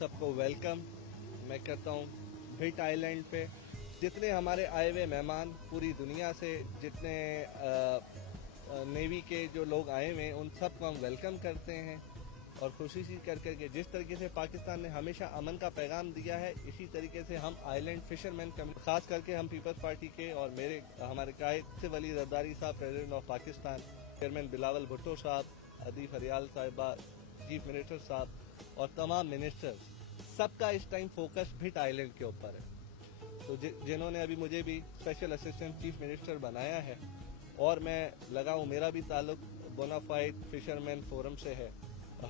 सबको वेलकम मैं करता हूँ भिट आइलैंड पे। जितने हमारे आए हुए मेहमान पूरी दुनिया से, जितने नेवी के जो लोग आए हुए हैं, उन सबको हम वेलकम करते हैं और खुशी सी कर करके जिस तरीके से पाकिस्तान ने हमेशा अमन का पैगाम दिया है, इसी तरीके से हम आइलैंड फिशरमैन खास करके हम पीपल्स पार्टी के और हमारे कायद से वली जरदारी साहब, president of Pakistan, chairman Bilawal Bhutto साहब, अदी फरियाल साहिबा, चीफ मिनिस्टर साहब और तमाम मिनिस्टर, सबका इस टाइम फोकस भिट आइलैंड के ऊपर है। तो जिन्होंने अभी मुझे भी स्पेशल असिस्टेंट चीफ मिनिस्टर बनाया है और मैं लगा हूँ, मेरा भी ताल्लुक बोनाफाइड फिशरमैन फोरम से है,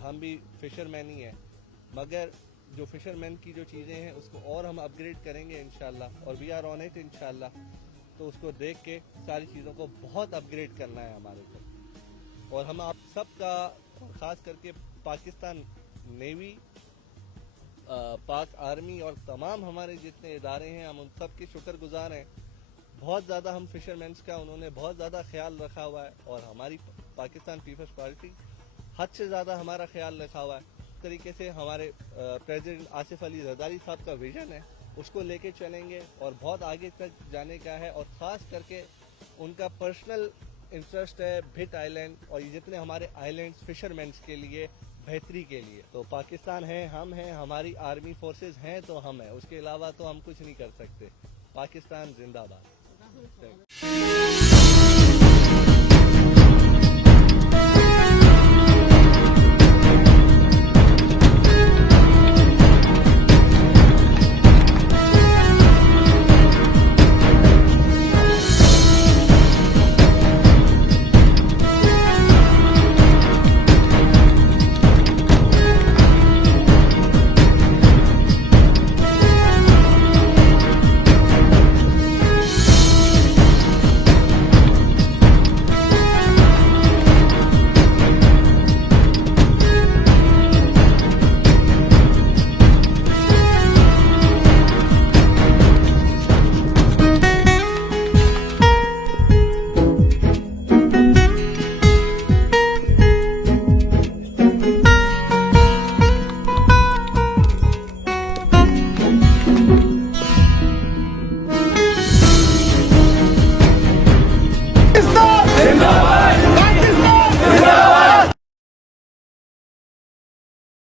हम भी फिशरमैन ही हैं, मगर जो फिशरमैन की जो चीज़ें हैं उसको और हम अपग्रेड करेंगे इंशाल्लाह, और वी आर ऑन इट इंशाल्लाह। तो उसको देख के सारी चीज़ों को बहुत अपग्रेड करना है हमारे को, और हम आप सबका, खास करके पाकिस्तान नेवी, पाक आर्मी और तमाम हमारे जितने इदारे हैं, हम उन सब के शुक्रगुजार हैं। बहुत ज़्यादा हम फिशरमैन्स का उन्होंने बहुत ज़्यादा ख्याल रखा हुआ है, और हमारी पाकिस्तान पीपल्स पार्टी हद से ज़्यादा हमारा ख्याल रखा हुआ है। इस तरीके से हमारे प्रेसिडेंट आसिफ अली जरदारी साहब का विजन है, उसको लेके चलेंगे और बहुत आगे तक जाने का है, और ख़ास करके उनका पर्सनल इंटरेस्ट है भिट आइलैंड और ये जितने हमारे आइलैंड्स फिशरमैन्स के लिए बेहतरी के लिए। तो पाकिस्तान है, हम हैं, हमारी आर्मी फोर्सेस हैं तो हम हैं, उसके अलावा तो हम कुछ नहीं कर सकते। पाकिस्तान जिंदाबाद।